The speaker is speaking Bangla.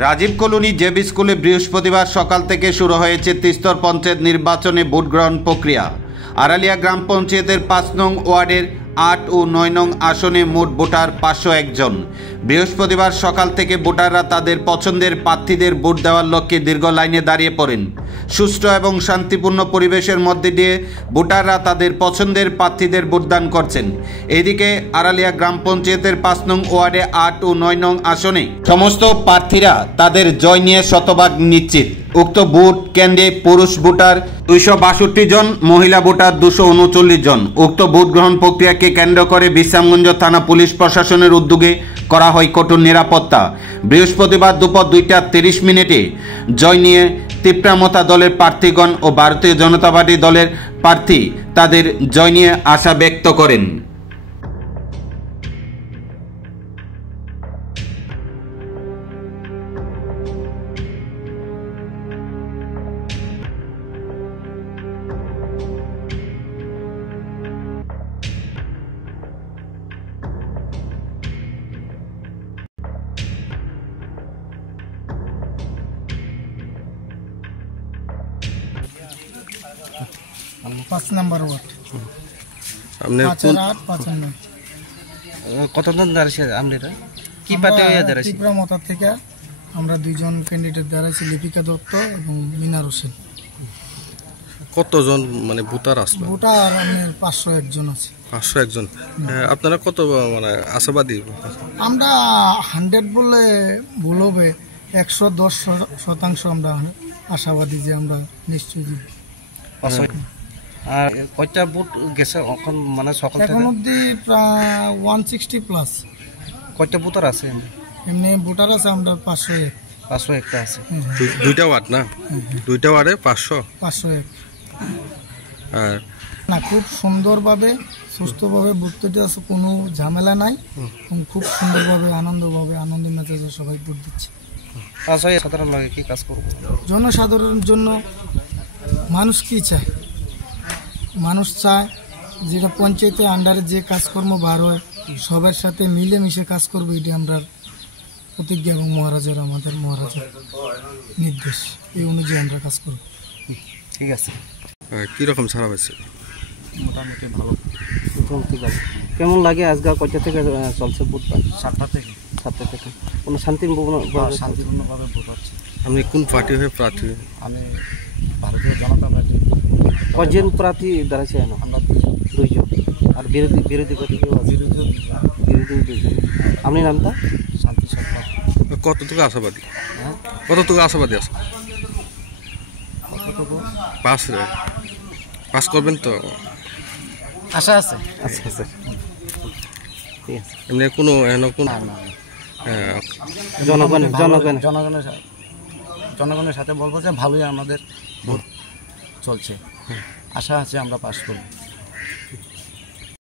রাজীব কলোনি জেবি স্কুলে বৃহস্পতিবার সকাল থেকে শুরু হয়েছে তিস্তর পঞ্চায়েত নির্বাচনে ভোট গ্রহণ প্রক্রিয়া। আড়ালিয়া গ্রাম পঞ্চায়েতের ৫ নং ওয়ার্ডের ৮ ও ৯ নং আসনে মোট ভোটার ৫০১ জন। বৃহস্পতিবার সকাল থেকে ভোটাররা তাদের পছন্দের প্রার্থীদের ভোট দেওয়ার লক্ষ্যে দীর্ঘ লাইনে দাঁড়িয়ে পড়েন। সুষ্ঠু এবং শান্তিপূর্ণ পরিবেশের মধ্যে দিয়ে ভোটাররা তাদের পছন্দের প্রার্থীদের ভোটদান করছেন। এদিকে আড়ালিয়া গ্রাম পঞ্চায়েতের ৫ নং ওয়ার্ডে ৮ ও ৯ নং আসনে সমস্ত প্রার্থীরা তাদের জয় নিয়ে শতভাগ নিশ্চিত। উক্ত ভোট কেন্দ্রে পুরুষ ভোটার ২৬২ জন, মহিলা ভোটার ২৩৯ জন। উক্ত ভোট গ্রহণ প্রক্রিয়াকে কেন্দ্র করে বিশ্রামগঞ্জ থানা পুলিশ প্রশাসনের উদ্যোগে করা হয় কঠোর নিরাপত্তা। বৃহস্পতিবার দুপুর ২টা ৩০ মিনিটে জয় নিয়ে তীব্রামতা দলের প্রার্থীগণ ও ভারতীয় জনতা পার্টি দলের প্রার্থী তাদের জয় নিয়ে আশা ব্যক্ত করেন। পাঁচ নম্বর ওয়ার্ড কতজন দাঁড়িয়েছে? আপনারা কি পার্টি হয়ে দাঁড়াইছে? তীব্রামতা থেকে আমরা দুইজন ক্যান্ডিডেট দাঁড়াইছি, লিপিকা দত্ত এবং মিনার হোসেন। কতজন মানে ভোটার আসবে? ভোটার আমাদের ৫০১ জন আছে। ৫০১ জন। আপনারা কত মানে আশাবাদী? আমরা 100 বলে ভুল হবে, ১১০% আমরা আশাবাদী যে আমরা নিশ্চয়ই জিতব। আর কয়টা ভোট গেছে এখন মানে সকাল থেকে? এখন অবধি প্রায় 160+। কয়টা ভোটার আছে? এমনি ভোটার আছে আমরা ৫০১। ৫০১টা আছে। দুইটা ওয়ার্ড না? দুইটা ওয়ার্ডে ৫০১। আর না, খুব সুন্দরভাবে সুস্থভাবে ভোটটি আছে, কোনো ঝামেলা নাই। খুব সুন্দরভাবে আনন্দ মেজাজে সবাই ভোট দিচ্ছে। সাধারণ লাগে কি কাজ করবো জনসাধারণের জন্য? মানুষ কি চায়? মানুষ চায় যেটা পঞ্চায়েতের আন্ডারে যে কাজকর্ম বার হয় সবার সাথে মিলেমিশে কাজ করবো, এটি আমরা প্রতিজ্ঞা এবং আমাদের মহারাজার নির্দেশ, এই অনুযায়ী আমরা কাজ করব। ঠিক আছে। কীরকম ছাড়া হয়েছে? মোটামুটি ভালো। কেমন লাগে? আজকে কয়টা থেকে চলছে ভোটটা? 7টা থেকে। কোনো শান্তিপূর্ণভাবে ভোট হচ্ছে। আপনি কোন পার্টি হয়ে প্রার্থী? আমি ভারতীয় জনতা পার্টি। কজন প্রার্থী দাঁড়াচ্ছে? আমরা দুইজন। আর বিরোধী পার্টি কেউ আছে? বিরোধী দুইজন। আপনি নামটা? শান্তি সরকার। কতটুকু আশাবাদী? কতটুকু আশাবাদী আছে? কতটুকু? পাস করবেন তো? আশা আছে। আচ্ছা স্যার, ঠিক আছে। এমনি কোনো জনগণের সাথে বলবো যে ভালোই আমাদের ভোট চলছে। আশা আছে আমরা পাস করব।